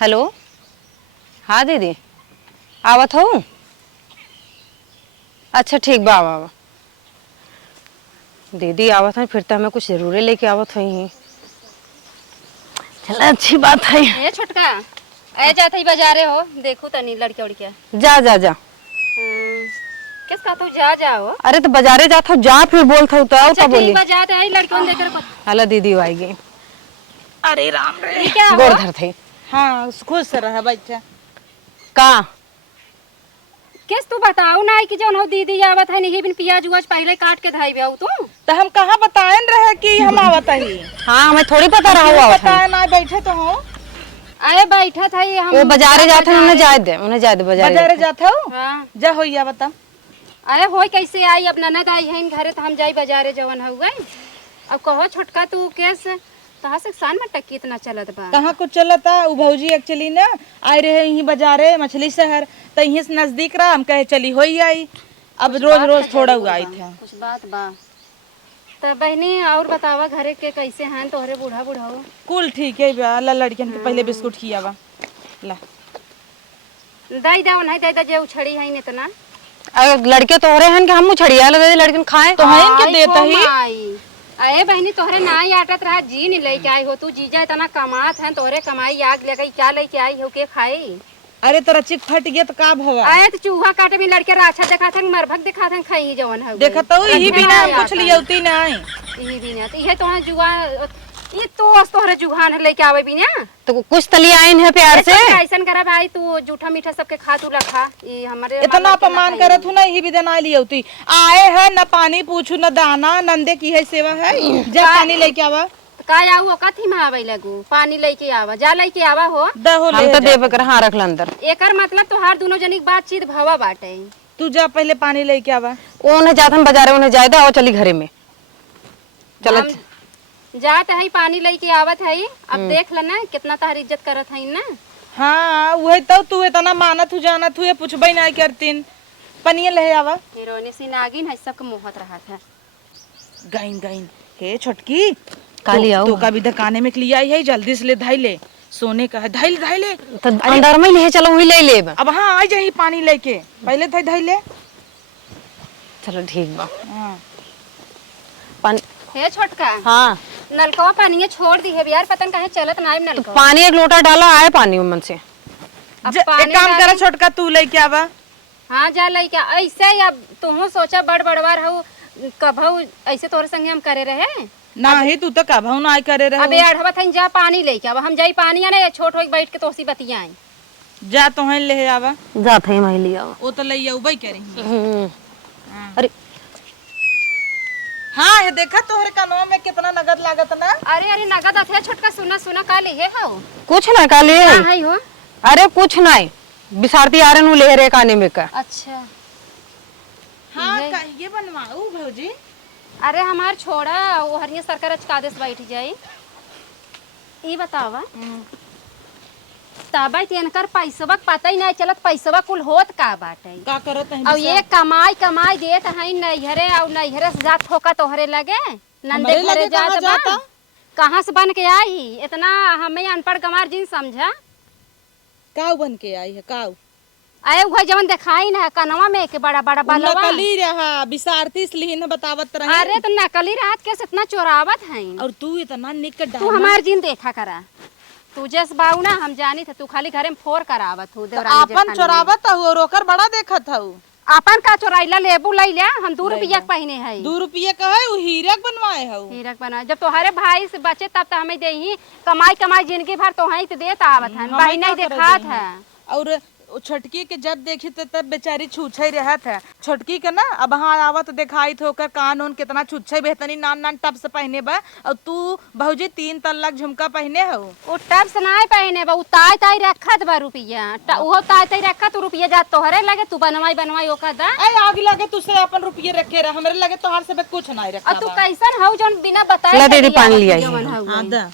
Hello. हाँ दीदी आवत हो। अच्छा ठीक बा आवा दीदी आवत है फिर तो हमें कुछ जरूरी लेके आवत है। चला अच्छी बात है। ए छोटका ए जात ही बाजारे हो देखू तनी लड़के उड़के। जा जा जा। किस का तू जा जाओ। अरे तो बाजारे जाता हूँ जा फिर बोलता हूँ तो आओ अच्छा तब बोली। ठीक बाजार आई लड़कों देकर को। हला दीदी आएगी। अरे राम रे। ये क्या गोर हो धर थे हाँ खुश रहा बच्चा। का किस तू बताऊ ना कि जौन हो दीदी आवत है नहीं बिन प्याज उज पहले काट के धाई बेऊ तू। तो हम कहाँ बताएं रहे कि हम आवत ही। हाँ हमें थोड़ी पता रहा हुआ बताए ना बैठे तो हो। आए बैठा था ये हम वो बाजारे जाते हैं उन्हें जाए दे बाजारे जाते हो। हाँ जा हो या बता। अरे होय कैसे आई अब ननद आई है घरे तो हम जाई बाजारे जवन हो गए। अब कहो छोटका तू कैस तहा से सान में टक्की इतना चलत बा। कहाँ कुछ चलता उ भौजी एक्चुअली ना आए रहे यहीं बाजारे मछली शहर तो यहीं से नजदीक रहा हम कहे चली हो आई। अब रोज रोज थोड़ा हुआ आई था। कुछ बात बा तो बहनी और बतावा घरे के कैसे हैं तोहरे बूढ़ा बूढ़ाओ। कुल ठीक है बा ला लड़कियन के पहले बिस्कुट खिया बा ला दाई दाव नहीं दाई दा जे उछड़ी है इतना। अगर लड़के तोहरे हैं कि हम छड़िया लगे लड़कन खाए तो है इनके देता ही। अरे बहनी तोहरे नाई आटत रहा जी नहीं लेके आई हो तू जीजा इतना कमात है तोहरे कमाई आग लेके क्या लेके आई हो के खाई। अरे तोरा चिक फट गया तो का भवा। आए तो चूहा काटे में लड़के राछा देखा था मरभक दिखा था खाई जवन है देखा तो यही बिना हम कुछ लियौती ना आई। यही बिना तो ये तो जुआ ये तो तोहरे जुहान है लेके आवे बिना तो कुछ तली आइन है प्यार से। ऐसन करा भाई तू जूठा मीठा सबके खा तू लखा ये हमारे इतना अपमान करत हूँ ना यही भी देना लियौती आए है न पानी पूछू न दाना नंदे की है सेवा है जब पानी लेके आवा का आऊ कथी में आवे लगू पानी लेके आवा जा लेके आवा हो दहो हम तो देव कर हाँ रखल अंदर। एकर मतलब तोहार दोनों जनी के बातचीत भवा बाटे। तू जा पहले पानी लेके आवा। उन्हें जाते हम बाजारे उन्हें जाए और चली घरे में चल जात है पानी लेके आवत है अब देख लेना कितना तार इज्जत करत है ना। हाँ वही तो तू इतना मानत हूँ जानत हुए पूछबई ना करतीन पनिया ले आवा। हीरोइनी सी नागिन है सबके मोहत रहा था। गाइन गाइन हे छोटकी काली आओ तो का भी दुकाने में लिया है जल्दी से ले धाई ले सोने का है धाई ले तो अंदर में ले चलो वही ले ले। अब हाँ आ जाही पानी लेके पहले धाई ले। चलो ठीक बा। हाँ पानी हे छोटका हाँ नलकवा पानी छोड़ दी है यार पतन कहे चलत ना नलकवा। पानी एक लोटा डाला आए पानी मन से। अब एक काम करा छोटका तू लेके आवा। हाँ जा लेके ऐसे ही अब तू सोचा बड़ बड़वार हो कभू ऐसे तोरे संगे हम करे रहे ना ही तू तो कभू ना आय करे रहे। अब अढ़वा था जा पानी लेके अब हम जाई पानी ना छोट हो बैठ के तोसी बतियाई जा तो है ले आवा जात है मैं लिया वो तो ले आऊ करेंगे। अरे हाँ है देखा तोहरे कानवा में कितना नगद लागत ना। अरे अरे नगद अथे छोटका सुना सुना का ले हो कुछ ना काले है हो। अरे कुछ नहीं बिसारती आ रहे ले रे काने में का। अच्छा हाँ ये बनवाऊ भौजी। अरे हमार छोड़ा वो हरिया सरकार अचकादेश बैठ जाई ई बतावा तब इनकर पैसवा पता ही नहीं चलत पैसवा कुल होत का बाटे का करत है और ये कमाई कमाई देत है नैहरे और नैहरे से जात होका तोहरे लगे नंदे घरे जात बा कहाँ से बन के आई इतना हमें अनपढ़ गंवार जिन समझा काऊ बन के आई है काऊ। अरे वो जवन दिखाई ना कनवा में के बड़ा बड़ा बालवा नकली रहा बिसारती इसलिए न बतावत रही। अरे तो नकली रात कैसे इतना चोरावत है और तू इतना निक डाल तू हमार जिन देखा करा तू जस बाऊ ना हम जानी थे तू खाली घरे में फोर करावत हो आपन चोरावत हो और ओकर बड़ा देखत हो। अपन का चोराइला लेबू लैला हम 2 रुपया के पहिने है 2 रुपया का है हीरक बनवाए हो। हीरक बना जब तोहरे भाई से बचे तब तो हमें देही कमाई कमाई जिंदगी भर तो ही देता आवत है भाई नहीं देखात है। और छोटकी के जब देखी तो तब बेचारी छूछे रहत है छोटकी के ना अब हाँ आवत दिखाई थे ओकर कान उन कितना छूछे बेहतरी नान नान टप से पहने बा और तू भौजी 3 तल्लक झुमका पहने हो। वो टप से नहीं पहने बा ताई ताई रखत बा रुपया वो ताई ताई रखत रुपया जा तोहरे लगे तू बनवाई ओका दा ए आगे लगे तुझसे अपन रुपये रखे रहा हमरे लगे तोहार से कुछ नहीं रखा। तू कैसन हौ जौन बिना बताए ला दीदी पानी लिया हां दा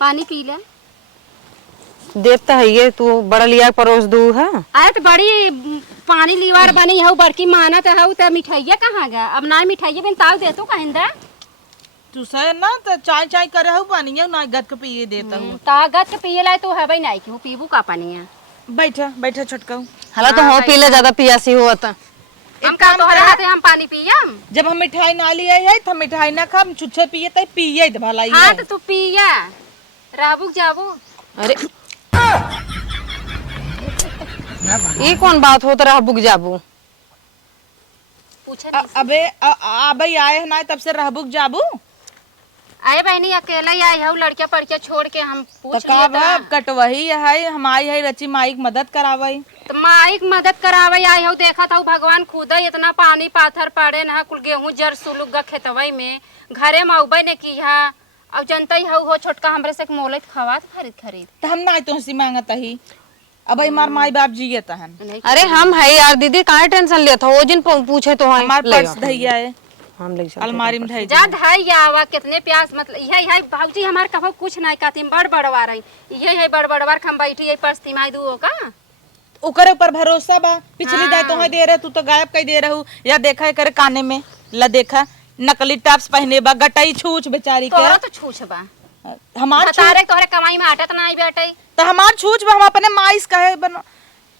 पानी पी ले देवता है ये तू बड़ा लिया परोस दू है। अरे तो बड़ी पानी लीवार बनी हौ बड़की मानत हौ त मिठाइया कहाँ गा अब ना मिठाइया बिन ताव दे तू कहिंदा चूसा ना तो चाय चाय करे हूँ पानी ना गद के पिए देता हूँ। तागत के पिए लाए तो हवे नहीं कि पीबू का पानी है। बैठा बैठा छोटका। हला तो हो पीले ज्यादा पियासी हुआ था। हम का तोहरे हाथे हम पानी पियम। जब हम मिठाई ना लिए है तो मिठाई ना खा छुच्छे पिए तो पिए भला ही हाँ तो तू पिया राबुक जाबू। अरे ये कौन बात होता रहा बुक जाबू? पूछे अबे अबे आए है ना तब से रहबुक जाबू। आए बहनी अकेला ही आई हूँ लड़किया पड़किया छोड़ के हम पूछ का भाव कटवही है हम आई है रची माई मदद करावई तो माइक मदद करावे आई हूँ। देखा था भगवान खुदा इतना पानी पाथर पड़े ना कुल गेहूं जर सुलुग खेतवई में घरे में उबे ने की है। अब जनता ही हो छोटका हमरे से मोले खवा खरीद तो हम ना तो हंसी मांगत ही अब हमार माई बाप जिए तहन। अरे हम है यार दीदी काहे टेंशन लिया था वो जिन पूछे तो हमार पर्स धैया है हम ले चलते अलमारी में धैया जा धई आवा कितने प्यास मतलब यही है भाऊजी हमार कहो कुछ नहीं कहती बड़ बड़वा रही यही है बड़ बड़वार हम बैठी है पर्स तिमाई दू का ओकर ऊपर भरोसा बा। पिछली दाय तो दे रहे तू तो गायब कई दे रहू या देखा है करे काने में ला देखा नकली टॉप्स पहने बा गटाई छूछ बेचारी के तोरा तो छूछ बा हमार तारे तोहरे कमाई में आटत नहीं बेटे तो हमार छूछ बा हम अपने माइस कहे बन।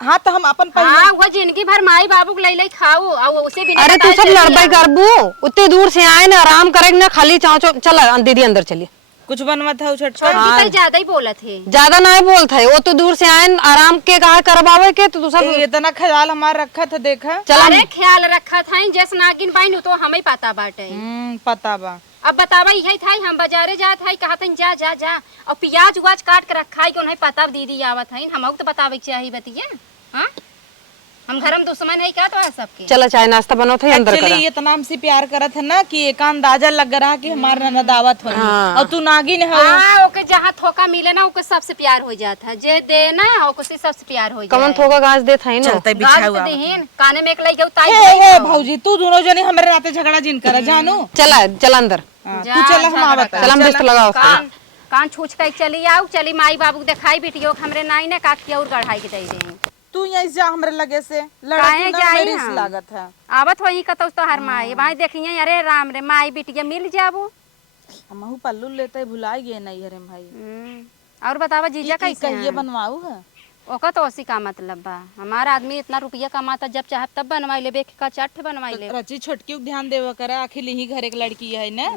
हाँ तो हम अपन हाँ वो जिंदगी भर माई बाबू के ले खाओ और उसे भी अरे तू सब लड़बाई करबू उतने दूर से आए ना आराम करेंगे ना खाली चाँचो चला दीदी अंदर चलिए कुछ बनवत है छोटा ज्यादा ही बोला थे ज्यादा नहीं बोलता है वो तो दूर से आए आराम के कहा करवावे के तो तू सब इतना ख्याल हमार रखा था देखा चला अरे ख्याल रखा था जैसे नागिन बाइन तो हमें पता बाटे पता बा। अब बतावा यही था हम बाजारे जात है कहा जा जा जा और प्याज उज काट के रखा है कि उन्हें पता दीदी आवत है हम तो बतावे चाहिए बतिया। हाँ हम घर में दुश्मन है क्या तो है सबके। चला चाय नाश्ता बनो थे अंदर करा। ये इतना हमसे प्यार करत है ना कि एक अंदाजा लग रहा कि हमारा ना दावत हो और तू नागिन है। हां ओके जहां थोका मिले ना ओके सबसे प्यार हो जाता है जे दे ना ओके से सबसे प्यार हो जाता है। कमन थोका गाज दे था ही ना चलते बिछा हुआ देहिन काने में एक लई गऊ ताई हे भौजी तू दोनों जने हमरे राते झगड़ा जिन कर जानू। चला चला अंदर तू चल हम आवत चल हम बिस्तर लगाओ कान छूछ के चली आओ चली माई बाबू दिखाई बिटियो हमरे नाई ने काट और गढ़ाई के दे दे तू यहीं जा हमरे लगे से लड़ाई ना मेरी लागत है आवत होई कतो तो हर माई भाई देखिए अरे राम रे माई बिटिया मिल जाबू हमहु पल्लू लेते भुलाई गए नहीं अरे भाई। और बतावा जीजा कैसे ये बनवाऊ है ओका तो उसी का मतलब बा हमारा आदमी इतना रुपया कमाता जब चाहे तब बनवाई ले बेख का चट बनवाई ले रची छोटकी ध्यान देवा करे आखिर ही घर एक लड़की है ना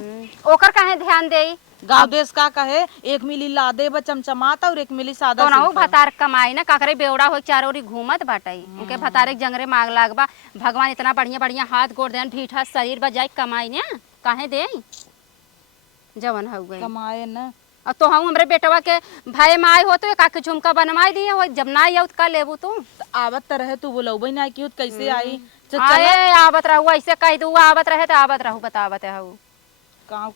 ओकर काहे ध्यान दे गाँव देश का कहे एक मिली लादे ब चमचमाता और एक मिली सादा तो ना भतार कमाई ना काकरे बेवड़ा हो चारोरी घूमत बाटई उनके भतारे जंगरे मांग लागबा भगवान इतना बढ़िया बढ़िया हाथ गोड़ देन भीठा शरीर बजाई कमाई ना काहे दे जवन हो गए कमाए ना और तो हम हमरे बेटवा के भाई माई हो तो काके झुमका बनवाई दिए हो जब ना आउत का लेबू तू आवत त रहे तू बोलौबे ना कि कैसे आई आए आवत रहू ऐसे कह दू आवत रहे तो आवत रहू बतावत है गाँव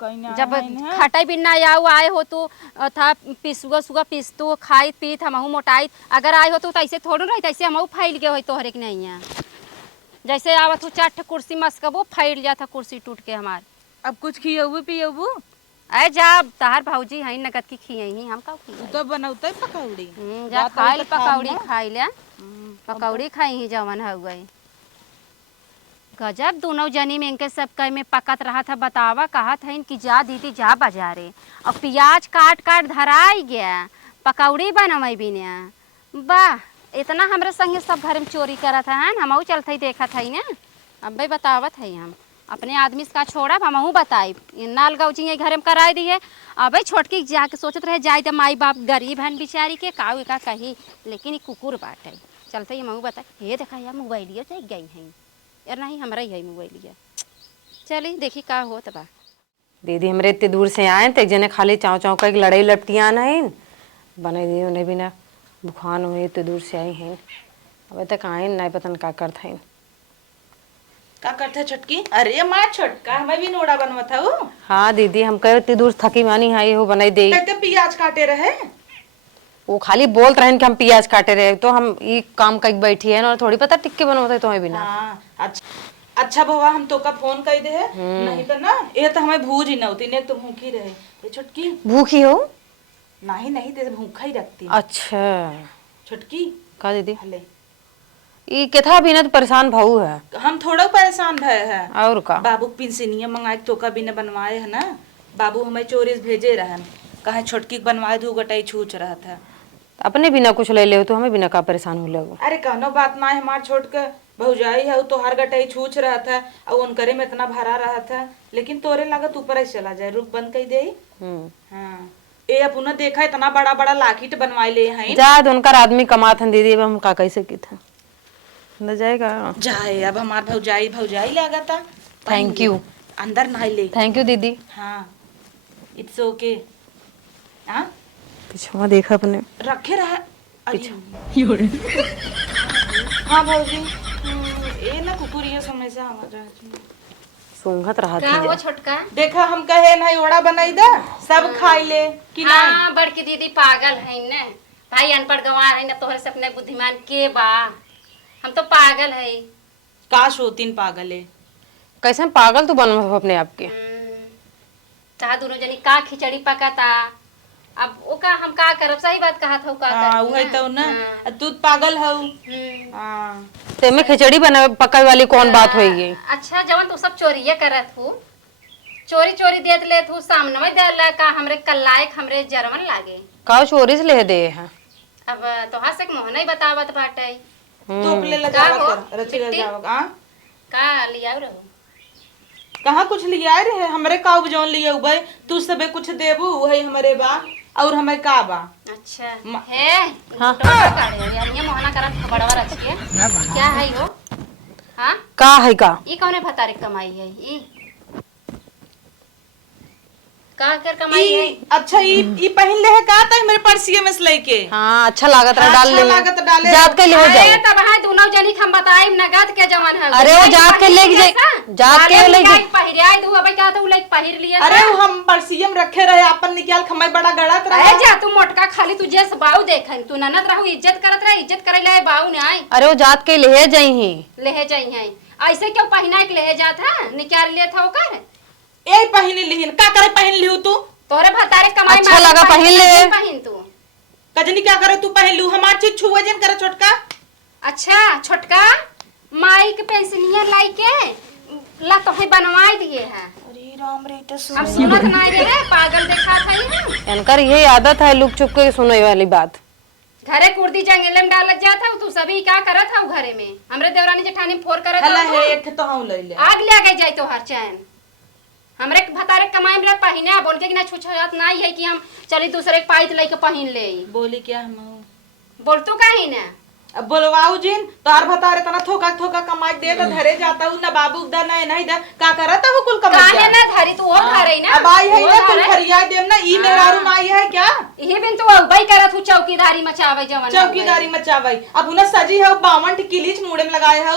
कहीं जब खटाई बिना आऊ आए हो तो था पिसुआ सुगा पिसतू खाइत पीत हमहू मोटाइत अगर आए हो तो ऐसे थोड़ू रही ऐसे हमहू फैल गए हो तोहरे के नहीं है जैसे आवत हो चाट कुर्सी मस्कबो फैल जाता कुर्सी टूट के हमार। अब कुछ खियबू पियबू अरे जा तहार भौजी है नगद की खियही हम का तो बनौते पकौड़ी जा खाई पकौड़ी खाई ले पकौड़ी खाई ही जवन हो गई गजब दोनों जनी में इनके सब कई में पकत रहा था बतावा कहा था इनकी जा दीदी जा बाजारे और प्याज काट काट धराई गया पकौड़ी बनवाई बिना वाह इतना हमरे संगे सब घर में चोरी करा था है हम चलते ही देखा था ना अब भाई बतावत है हम अपने आदमी का छोड़ा हमहू बताई नाल गौची घर में कराई दिए अब छोटकी जाके सोचत रहे जाए तो माई बाप गरीब है बिचारी के काऊ का कही लेकिन कुकुर बाटे चलते ही महू बताए ये देखा यार मोबाइलिया चाहे गई है यार नहीं हमारा ही मोबाइलिया चली देखी का हो तबा दीदी हमरे इतने दूर से आए तो एक जने खाली चाव चाव का एक लड़ाई लपटिया नहीं बने दी उन्हें भी ना बुखान हुए इतने दूर से आई हैं अब तक आए नहीं पता क्या करता है का करते छटकी। अरे माँ छोटका हमें भी नोड़ा बनवा था वो। हाँ दीदी हम कहे इतनी दूर थकी मानी है हो बनाई दे तो प्याज काटे रहे वो खाली बोल रहे कि हम प्याज काटे रहे तो हम ये काम कई बैठी है ना थोड़ी पता टिक्के बनवाते तो बिना। अच्छा बाबा हम तो का फोन कर दे नहीं तो ना ये तो हमें भूज ही नौती ने तो भूखी रहे ये छुटकी भूखी हो नहीं नहीं ते भूखा ही रखती। अच्छा छुटकी का दीदी हले ई केथा बिना तो परेशान भाऊ है। हम थोड़ा परेशान भय है। और का बाबू पेंसिनिया मंगाए तो का बिना बनवाए है ना। बाबू हमें चोरी से भेजे रहन, कहे छोटकी के बनवाए दू गटाई छूच रहा था। अपने बिना कुछ ले ले तो हमें बिना का परेशान हो ले। अरे कहनो बात ना है, हमार छोट के भौजाई है तो हर गटाई छूच रहा था और उनकरे में इतना भरा रहा था, लेकिन तोरे लागत ऊपर ही चला जाए, रुक बंद कर दे। हाँ ए अपना देखा इतना बड़ा बड़ा लाखिट बनवाए ले हैं। जाए उनकर आदमी कमात हन दीदी, अब हम का कैसे की था न जाएगा। जाए अब हमार भौजाई भौजाई लागता। Thank you. अंदर ना ले। थैंक यू दीदी। हाँ इट्स ओके। हाँ पिछवा देखा अपने रखे रहा। हाँ भौजी ए ना कुकुरिया समय से हमारा सूंघत रहा का वो छोटका देखा हम कहे ना ओड़ा बनाई दा सब खाई ले कि नहीं। हाँ बड़की दीदी पागल है न भाई, अनपढ़ गंवार है न, तोहरे से अपने बुद्धिमान के बा। हम तो पागल है। काश होतीन पागल है। कैसे पागल तो बनो अपने आप के। चाह दोनों जनी का खिचड़ी पकाता, अब वो का हम का करब, सही बात कहा था का हाँ वही तो ना। तू पागल हो। हाँ ते में खिचड़ी बना पकाई वाली कौन बात होगी। अच्छा जवन तू सब चोरिया करत हूँ, चोरी चोरी देत ले तू सामने में देला का हमरे कल्लायक हमरे जरमन लागे। का चोरी से ले दे है। अब तोहार से मोह नहीं बतावत बाटे। तो ले का हो? कर रची ले जाओ। हां का लियाऊ रहो? कहाँ कुछ लिया रहे हमरे का उपजौन लिए उबे तू सबे कुछ देबू वही हमरे बा और हमें का बा। अच्छा है हाँ यार ये मोहना करत बड़वा रच के क्या है हो। हां का है का ई कौने भतारे कमाई है ई का कर कमाई है। अच्छा ई पहन ले है का त मेरे पर्सिए में से लेके। हाँ अच्छा लागत रहा डाल ले। अच्छा लागत डाले जात के ले हो जाए। तब है दोनों जनी हम बताई नगद के जवान है। अरे वो जात के ले जाए, जात के ले जाए पहिराई तू अब क्या तो लाइक पहिर लिया। अरे हम पर्सिए में रखे रहे अपन निकाल खमाई बड़ा गड़त रहा। अरे जा तू मोटका खाली तुझे से बाऊ देखन तू ननद रहू इज्जत करत रहे, इज्जत करे ले बाऊ ने आई। अरे वो जात के ले जाई ही लेहे जाई है ऐसे क्यों पहना के लेहे जात है निकाल ले था ओकर ए पहने लिहिन का करे पहन लिहू तू तोरे भतारे कमाई अच्छा लगा पहन ले। पहन तू कजनी क्या करे तू पहन लू हमार चीज छुए जन करे छोटका। अच्छा छोटका माई के पेंसिलिया लाई के ला तोहे बनवाई दिए है। अरे राम रे तो अब सुनत ना रे पागल देखा था ये। इनकर ये आदत है लुक चुप के सुने वाली बात। घरे कुर्दी जंगल में डालत जात है तू सभी क्या करत है घरे में हमरे देवरानी जेठानी फोर करत हला है है एक तो हम ले ले आग ले गई जाए तो हर चैन हमरे भतारे कमाई में पहिने बोल के ना छुछत नहीं है कि हम चली दूसरे के पाइत लेके पहिन ले। बोली क्या हम बोल तू कहीं ना अब बोलवाऊ जिन तार भतारे तना थोका थोका कमाई दे तो धरे जाता हूं ना बाबू दा नहीं दा का करत हूं कुल कमाई काहे ना धरी तू हो धरे ना अब आई है ना कुल खरिया देम ना ई मेहरारू माई है क्या इहे बिन तू अबई करत हूं चौकीदारी मचावे जवन चौकीदारी मचावई अब उना सजी है 52 किलीच मुड़े में लगाए है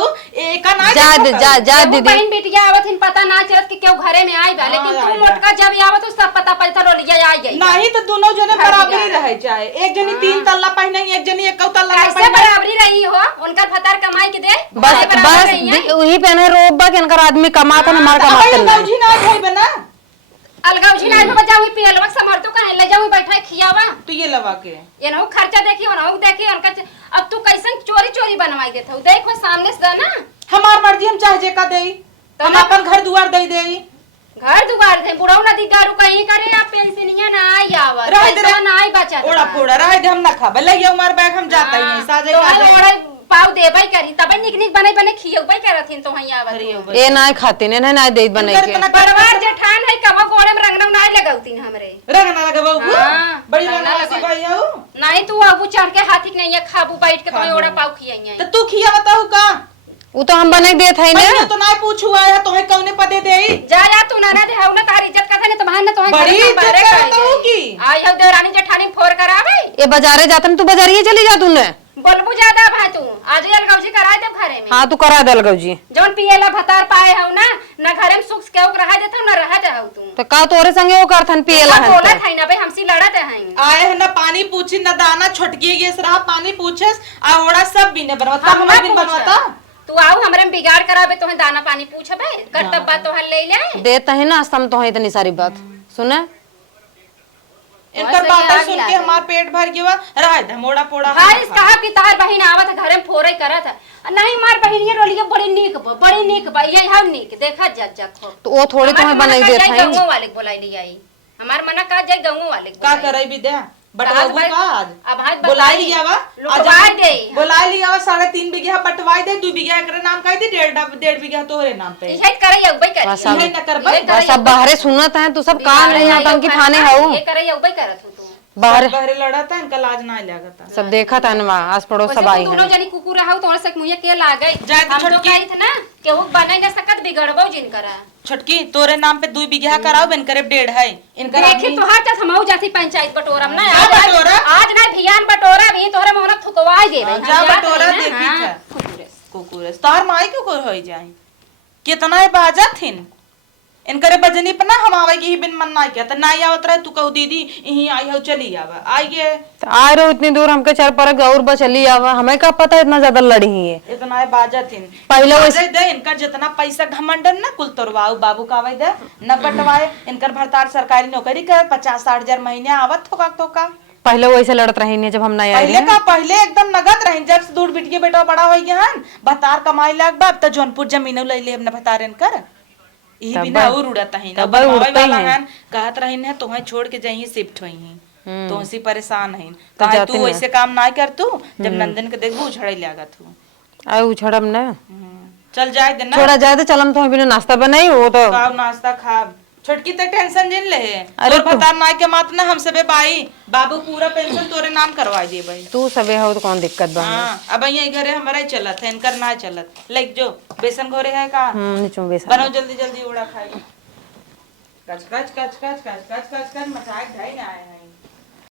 एका ना जा दीदी बहन बेटिया आवत हिन पता ना चलत कि क्यों घरे में आई बा लेकिन तू मोटका जब आवत सब पता पलता रोलिया आई गई नहीं तो दोनों जने बराबरी रहे चाहे एक जनी 3 तल्ला पहने एक जनी 1 तल्ला कैसे बराबरी रही हो उनका भतार कमाई के दे बस बस वही पहने रोबा के इनकर आदमी कमाता ना हमार कमाता ना गौजी ना भाई बना अलगाव झिनाई में बजाऊ पियलवा समर तो कहे ले जाऊ बैठा खियावा तो ये लवा के ये ना खर्चा देखी ना देखी उनका अब तू कैसन चोरी चोरी बनवाई देत हो देखो सामने से ना हमार मर्जी हम चाहे जे का देई तो हम अपन घर दुआर दे देई घर दुआर दे बुढ़ऊ नदी गारू कहीं करे आप पेंशनिया ना आई आवत रह दे पैसा ना आई बचा ओड़ा फोड़ा रह दे हम ना खा भले ये उमर बैग हम जाता ही नहीं साजे तो का ओड़ा पाव देबई करी तबे निक निक बने बने खियबई करथिन तो हई आवत ए ना खाती ने ना दे बने के परवार जेठान है कवा गोड़े में रंगना ना लगाउतीन हमरे रंग ना लगे बहू हाँ, बड़ी रंग रंग ना वाली भाई हो नहीं तू अबू चढ़ के हाथी के नहीं खाबू बैठ के तो ओड़ा पाव खियाई तो तू खिया बताऊ का वो तो हम बने देत है मैं ना तो ना पूछू आया तो है कौने पदे देई जा या तू ना दे हऊ ना तारी इज्जत करथे ने तो बहन ने तो बड़ी इज्जत करता हूं की आई हऊ देवरानी जेठानी फोर करावे ये बाजारे जातन तू बाजारिए चली जा तूने बोलबू ज्यादा भा तू आज अलगौजी करा दे घरे में हाँ तू करा दे अलगौजी जौन पियला भतार पाए हऊ ना घरे में सुख के रहा देत ना रहा दे हऊ तू तो का तोरे संगे वो करथन पिएला है बोला था ना भाई हमसी लड़त है आए है ना पानी पूछी ना दाना छटकी ये सरा पानी पूछस आ ओड़ा सब बिने बनवाता हम बिन बनवाता तू आऊ हमरे में बिगाड़ कराबे तो दाना पानी पूछबे कर्तव्य बात तो ले ले देत है ना सम तो है इतनी सारी बात सुने इनकर वैसे बातें आग सुन लग के गई। हमार पेट भर गया रहा धमोड़ा पोड़ा भाई इस कहा कि तार बहिन आवत है घरे में फोरे करत है नहीं मार बहिन ये रोलिए बड़ी नीक बा ये हम नीक देखा जज जखो तो वो थोड़ी तुम्हें बनाई देत है गांव वाले के बोलाई ली आई हमार मना का जाए गांव वाले के का बोलाई। करे विद्या बटवाबू भाई- का आज अब भाई बुलाई लिया वा लुटवाई दे। बुलाई लिया वा 3.5 बीघा बटवाई दे 2 बीघा एकरे नाम का दी 1.5 बीघा तोहरे नाम पे इहे करे उबई करे बस इहे न करबै बस अब बाहरे सुनत है तू सब कान नहीं आतंकी थाने हाउ ये करे उबई करत हो तू बाहर बहरे लड़ता इनका लाज ना लगता सब देखा था ना आस पड़ोस सब आई दोनों है जनी कुकुर रहा तो से मुझे के लागे जाए तो हम तो छोटकी। कही थे ना कि वो बने न सकत बिगड़बो जिन करा छोटकी तोरे नाम पे 2 बीघा कराओ बिन करे 1.5 है इनका देखी तो हर चीज हमहु जाती पंचायत बटोरम ना जा बटोरा। आज ना भियान बटोरा भी तोरे मोहन थुकवाई जेबे जा बटोरा देखी था कुकुर तोहर माई क्यों कोई होई जाए कितना ही बाजा थिन इनकरे बजनी पे ना हम आवे की ही बिन मन ना किया त ना आवत रहे तू कहू दीदी यही आई हो चली आवा आइए तो आ रहे हो इतनी दूर हमके चार परक और बस चली आवा हमें का पता इतना ज्यादा लड़ी है इतना ही बाजा थिन पहले वैसे दे इनका जितना पैसा घमंडन ना कुल तोरवाऊ बाबू का आवे दे न बटवाए इनकर भरतार सरकारी नौकरी कर 50-60 हजार महीने आवत थोका पहले वैसे लड़त रही नहीं जब हम नहीं आए पहले एकदम नगद रही जब से दूर बिटिया बेटा बड़ा हो गया हन भतार कमाई लाग बाप त जौनपुर जमीन ले ले हमने भतार इनकर यही बिना और उड़ता ही ना बनवावे वाला हन कहत रही है तुम्हें छोड़ के जाइए शिफ्ट होई ही तो उसी परेशान है तो तू ऐसे काम ना कर तू जब नंदन के देखबू उछड़े लागत तू आए उछड़म ना चल जाए देना थोड़ा जाए तो चलम तो बिना नाश्ता बनाई वो तो खाओ नाश्ता खा छोटकी तक टेंशन जिन ले अरे तोर भतार ना के मात ना हम सबे बाई बाबू पूरा पेंशन तोरे नाम करवाई दे भाई तू सबे हो तो कौन दिक्कत बा हां अब यही घरे हमारा ही चलत है इनकर ना चलत लाइक जो बेसन घोरे है का नीचों बेसन बनाओ जल्दी जल्दी उड़ा खाई कच कच कच कच कच कच कच कच मचाक ढाई ना आए हैं